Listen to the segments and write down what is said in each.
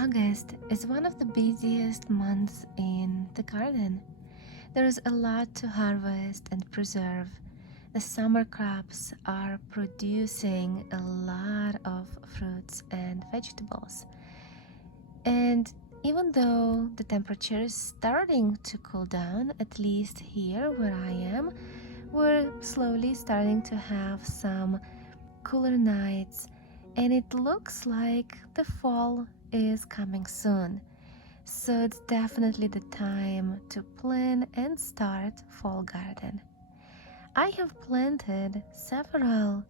August is one of the busiest months in the garden. There is a lot to harvest and preserve. The summer crops are producing a lot of fruits and vegetables. And even though the temperature is starting to cool down, at least here where I am, we're slowly starting to have some cooler nights, and it looks like the fall is coming soon. So it's definitely the time to plan and start fall garden. I have planted several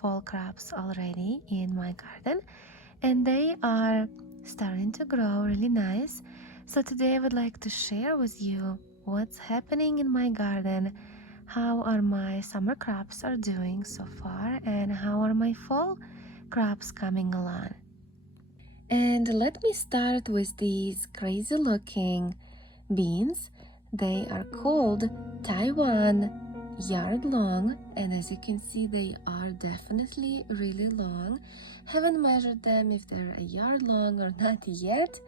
fall crops already in my garden, and they are starting to grow really nice. So today I would like to share with you what's happening in my garden, how are my summer crops are doing so far, and how are my fall crops coming along. And let me start with these crazy looking beans. They are called Taiwan yard long, and as you can see they are definitely really long. Haven't measured them if they're a yard long or not yet.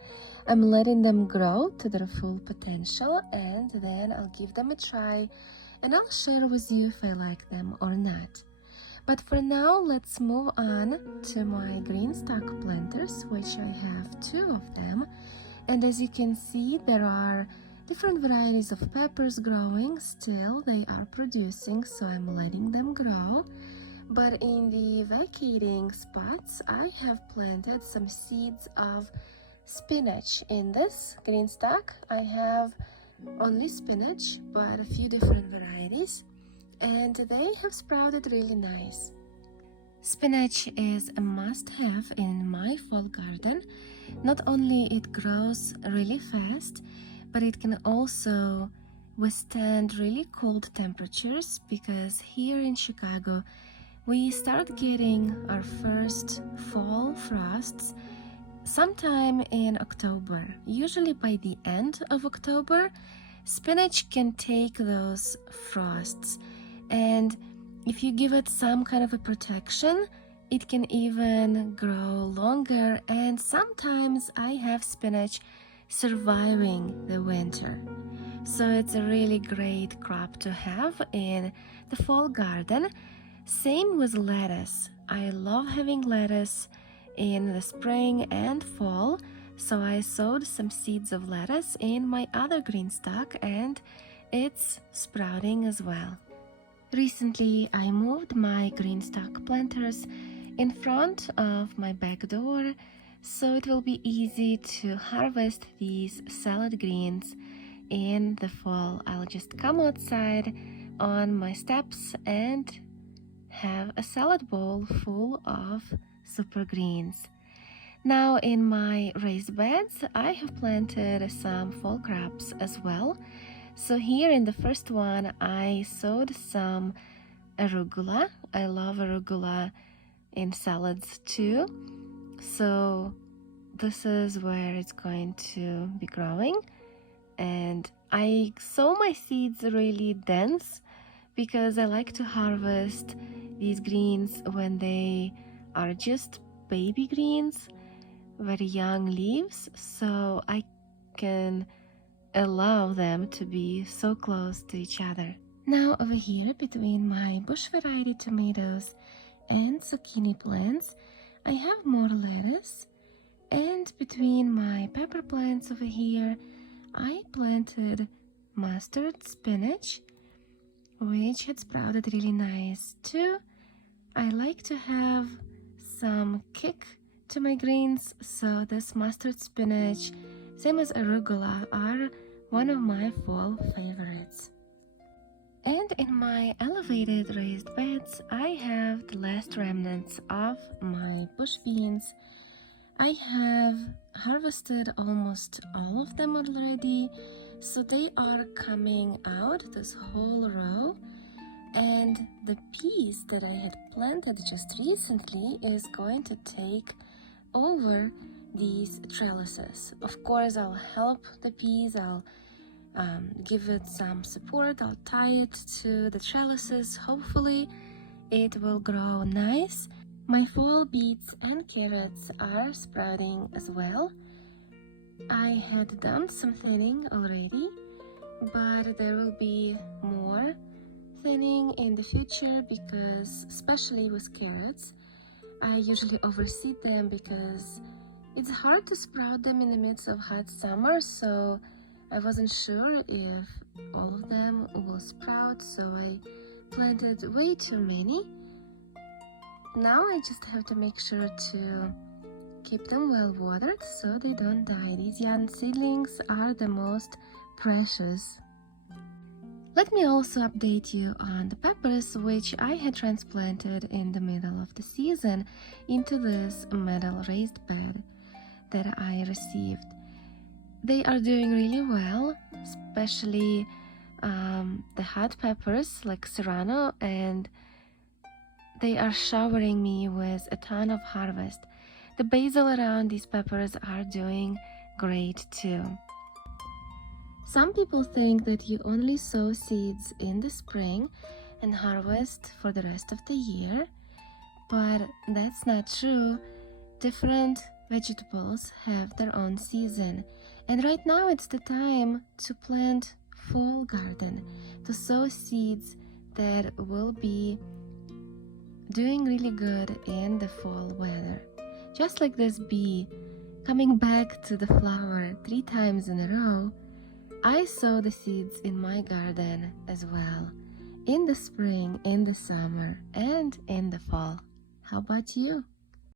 I'm letting them grow to their full potential, and then I'll give them a try and I'll share with you if I like them or not. But for now, let's move on to my green stock planters, which I have 2 of them. And as you can see, there are different varieties of peppers growing. Still, they are producing, so I'm letting them grow. But in the vacating spots, I have planted some seeds of spinach. In this green stock, I have only spinach, but a few different varieties, and they have sprouted really nice. Spinach is a must-have in my fall garden. Not only it grows really fast, but it can also withstand really cold temperatures, because here in Chicago we start getting our first fall frosts sometime in October. Usually by the end of October, spinach can take those frosts, and if you give it some kind of a protection, it can even grow longer, and sometimes I have spinach surviving the winter. So it's a really great crop to have in the fall garden. Same with lettuce. I love having lettuce in the spring and fall, so I sowed some seeds of lettuce in my other green stock, and it's sprouting as well. Recently, I moved my green stock planters in front of my back door, so it will be easy to harvest these salad greens in the fall. I'll just come outside on my steps and have a salad bowl full of super greens. Now in my raised beds, I have planted some fall crops as well. So here in the first one, I sowed some arugula. I love arugula in salads too. So this is where it's going to be growing. And I sow my seeds really dense because I like to harvest these greens when they are just baby greens, very young leaves, so I can allow them to be so close to each other. Now over here, between my bush variety tomatoes and zucchini plants, I have more lettuce, and between my pepper plants over here, I planted mustard spinach, which had sprouted really nice too. I like to have some kick to my greens, so this mustard spinach, same as arugula, are one of my fall favorites. And in my elevated raised beds, I have the last remnants of my bush beans. I have harvested almost all of them already, so they are coming out, this whole row. And the peas that I had planted just recently is going to take over these trellises. Of course, I'll help the peas, I'll give it some support, I'll tie it to the trellises. Hopefully it will grow nice. My fall beets and carrots are sprouting as well. I had done some thinning already, but there will be more thinning in the future because, especially with carrots, I usually overseed them because it's hard to sprout them in the midst of hot summer, so I wasn't sure if all of them will sprout, so I planted way too many. Now I just have to make sure to keep them well watered so they don't die. These young seedlings are the most precious. Let me also update you on the peppers which I had transplanted in the middle of the season into this metal raised bed that I received. They are doing really well, especially the hot peppers like serrano, and they are showering me with a ton of harvest. The basil around these peppers are doing great too. Some people think that you only sow seeds in the spring and harvest for the rest of the year, but that's not true. Different vegetables have their own season, and right now it's the time to plant fall garden, to sow seeds that will be doing really good in the fall weather. Just like this bee coming back to the flower 3 times in a row, I sow the seeds in my garden as well, in the spring, in the summer, and in the fall. How about you?